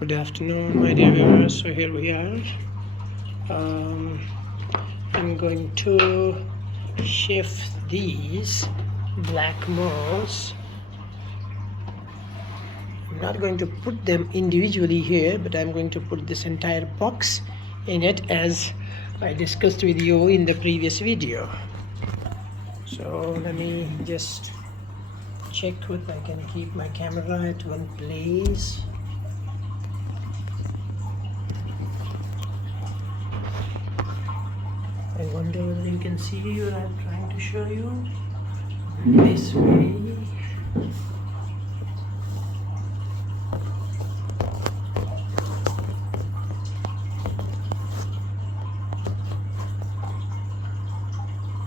Good afternoon, my dear viewers. So here we are. Um, I'm going to shift these black molds. I'm not going to put them individually here, but I'm going to put this entire box in it as I discussed with you in the previous video. So let me just check if I can keep my camera at one place. I wonder whether you can see what I'm trying to show you. This way.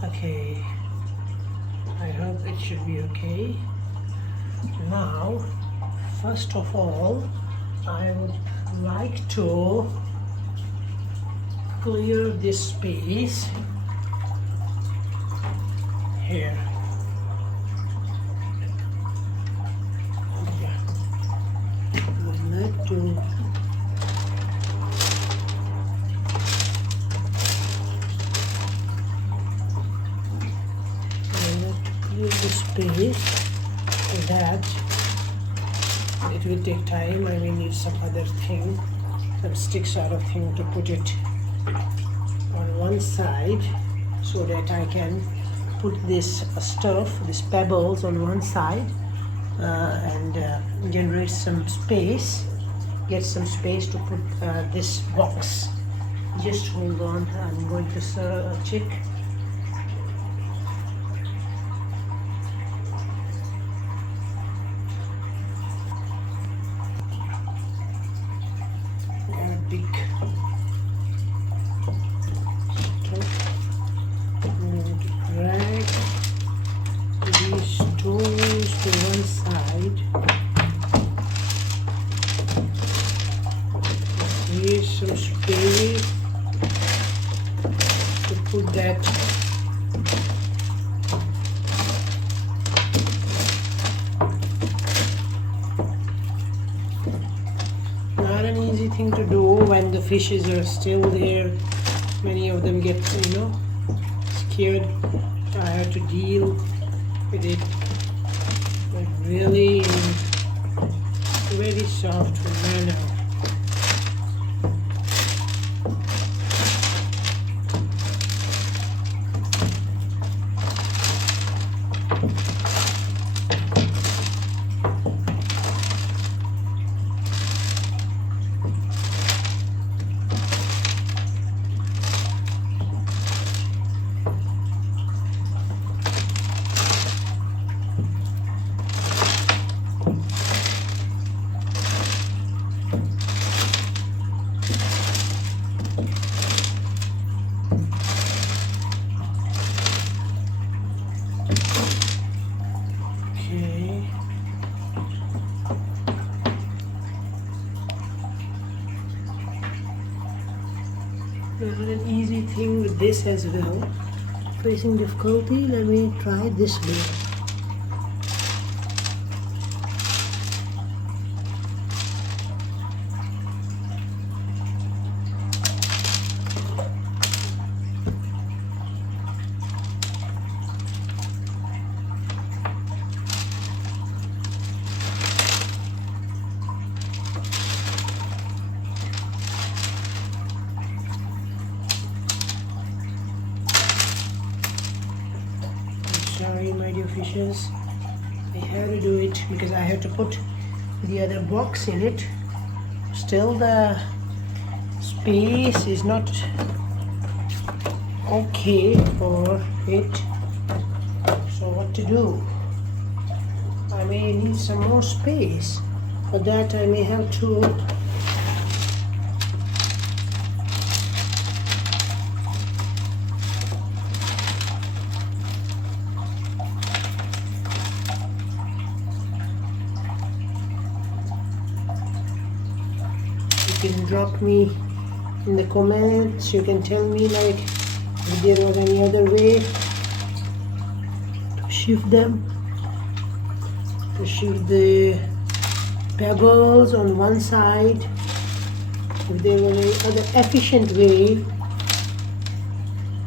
Okay. I hope it should be okay. Now, first of all, I would like to clear this space here. Yeah. I would like to clear the space so that it will take time. I may need some other thing, some sticks or a thing to put it on one side so that I can put this stuff, these pebbles on one side and generate some space, get some space to put this box. Just hold on, I'm going to check. Big drag these stones to one side. Create some space to put that not an easy thing to do when the fishes are still there. Many of them get, scared. I have to deal with it, but really in a very soft manner. Not an easy thing with this as well. Facing difficulty, let me try this way. Sorry, my dear fishes, I had to do it because I have to put the other box in it. Still the space is not okay for it, so what to do? I may need some more space. For that I may have to can drop me in the comments. You can tell me like if there was any other way to shift them, to shift the pebbles on one side. If there were any other efficient way,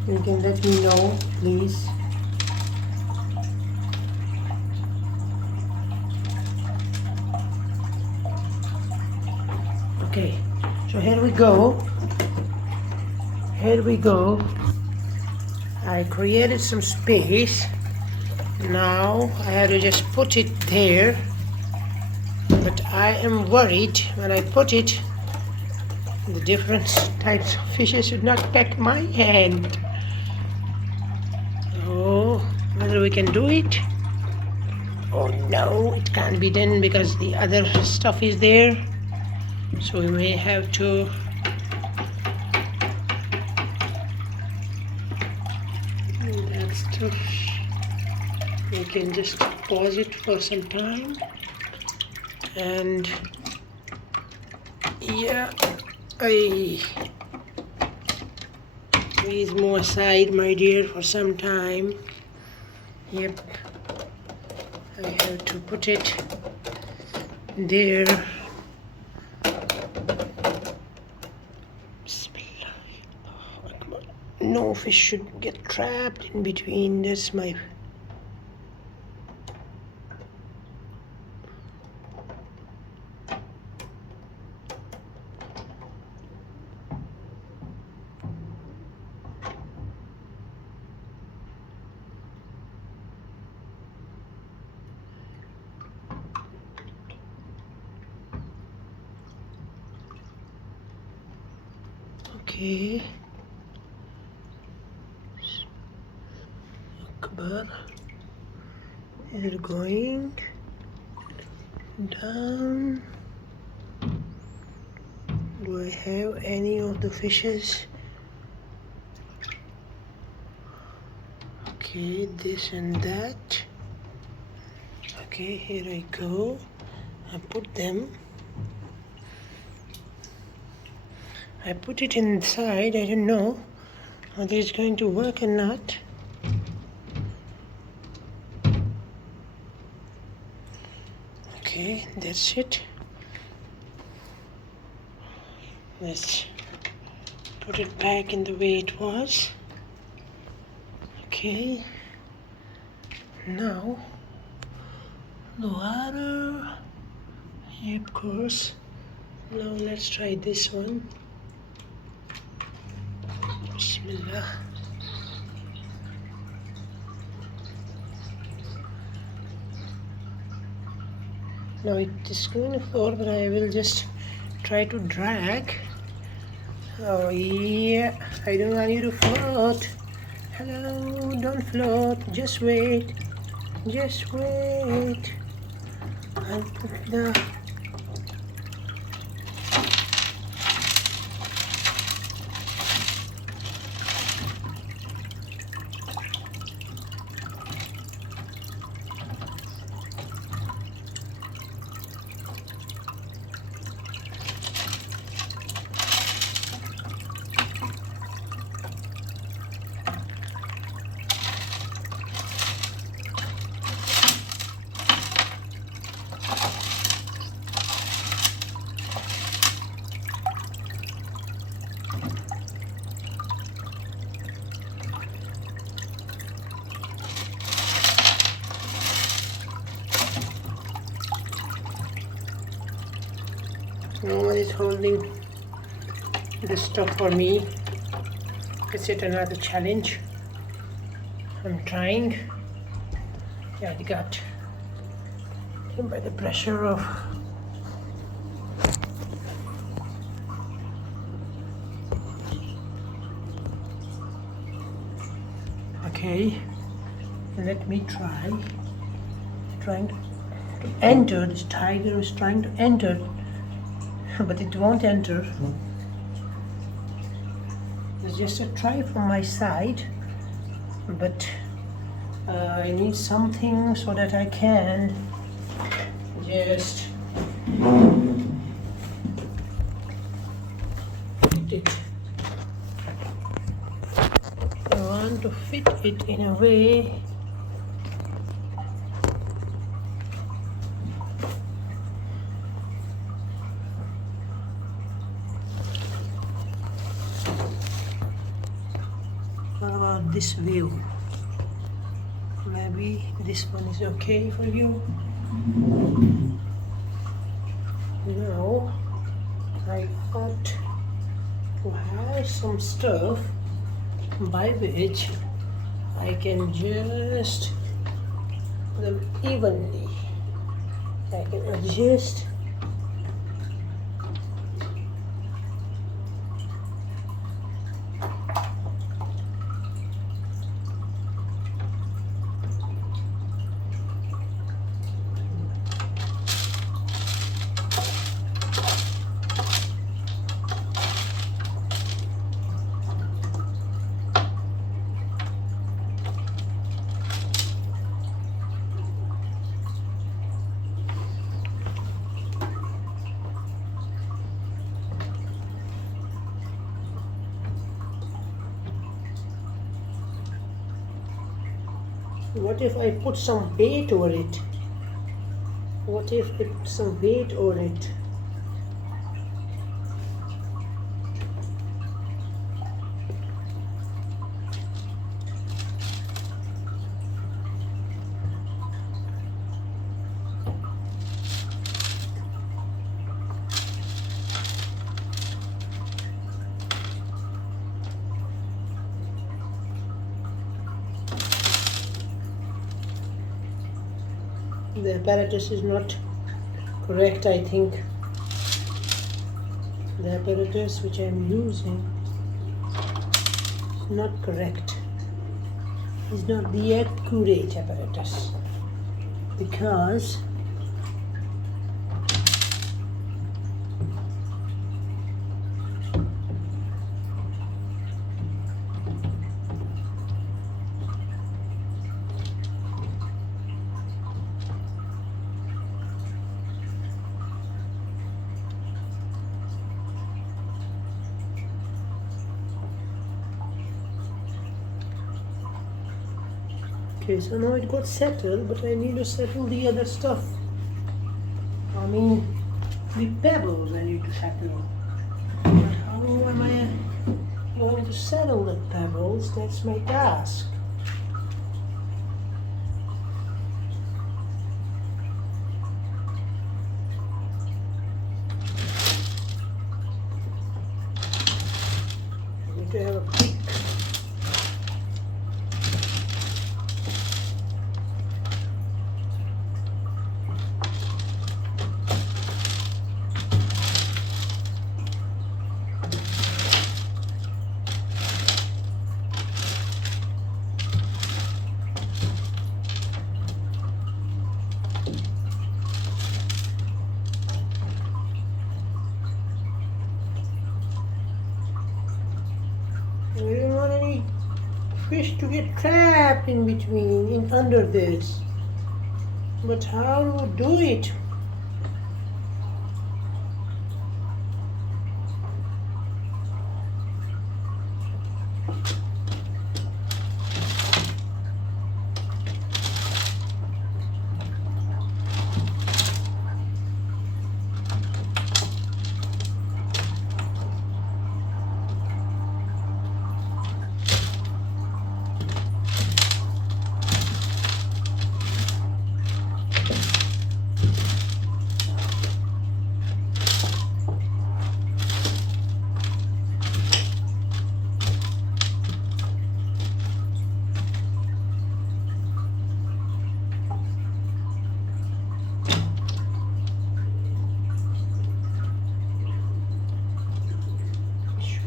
you can let me know, please. Okay, so here we go. Here we go. I created some space. Now I have to just put it there. But I am worried when I put it, the different types of fishes should not take my hand. Oh, whether we can do it? Oh no, it can't be done because the other stuff is there. So we may have to that stuff. We can just pause it for some time. And yeah, please move aside, my dear, for some time. Yep, I have to put it there. Bismillah. No fish should get trapped in between. That's my okay. Akbar, you're going down. Do I have any of the fishes? Okay, this and that. Okay, here I go. I put them. I put it inside. I don't know whether it's going to work or not. Okay, that's it. Let's put it back in the way it was. Okay, now the water. Yeah, of course. Now let's try this one. Bismillah. Now it is going to float, but I will just try to drag. Oh yeah, I don't want you to float. Hello, don't float. Just wait. Just wait. I'll put the no one is holding the stuff for me. It's yet another challenge. I'm trying. Yeah, I got by the pressure of okay. Let me trying to enter. This tiger is trying to enter, but it won't enter. It's just a try from my side, but I need something so that I can just fit it. I want to fit it in a way about this view? Maybe this one is okay for you. Now I got to have some stuff by which I can just put them evenly. I can adjust What if I put some weight over it? What if I put some weight over it? The apparatus is not correct, I think. The apparatus which I am using is not correct. It's not the accurate apparatus because okay, so now it got settled, but I need to settle the other stuff. I mean, the pebbles I need to settle. But how am I going to settle the pebbles? That's my task. I need to have a pick. We don't want any fish to get trapped in between, in under this. But how do we do it?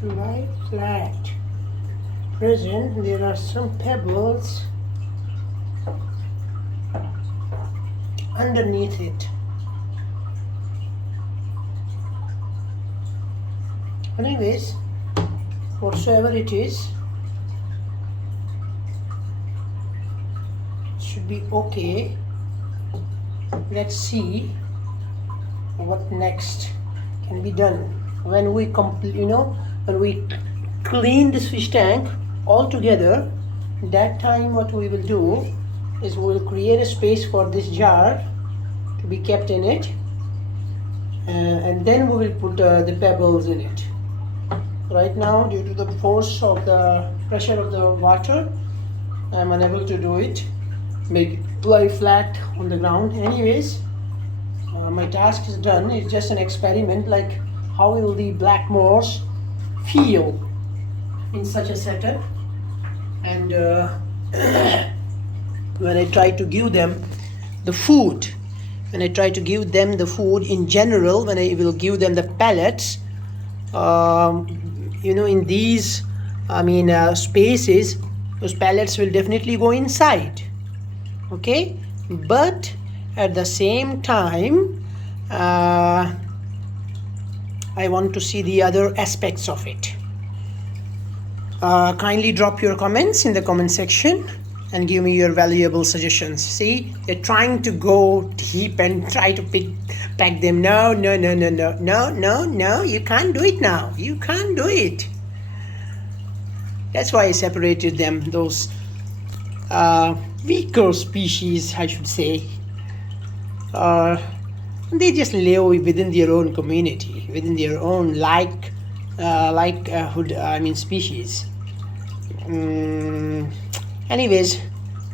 Lie flat. Present, there are some pebbles underneath it. Anyways, whatsoever it is, it should be okay. Let's see what next can be done when we complete, when we clean this fish tank all together. That time what we will do is we will create a space for this jar to be kept in it, and then we will put the pebbles in it. Right now, due to the force of the pressure of the water, I am unable to do it. Make it lie flat on the ground. Anyways, my task is done. It's just an experiment, like how will the black moors feel in such a setup. And when I try to give them the food, in general, when I will give them the pellets, in these spaces, those pellets will definitely go inside. Okay, but at the same time, I want to see the other aspects of it. Kindly drop your comments in the comment section and give me your valuable suggestions. See, they're trying to go deep and try to pack them. No, you can't do it now. You can't do it. That's why I separated them, those weaker species, I should say. They just live within their own community, within their own species. Anyways,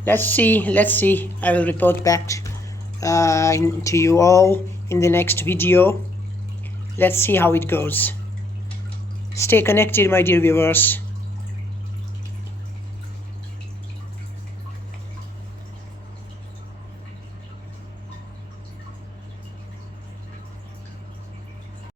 let's see. I will report back to you all in the next video. Let's see how it goes. Stay connected, my dear viewers.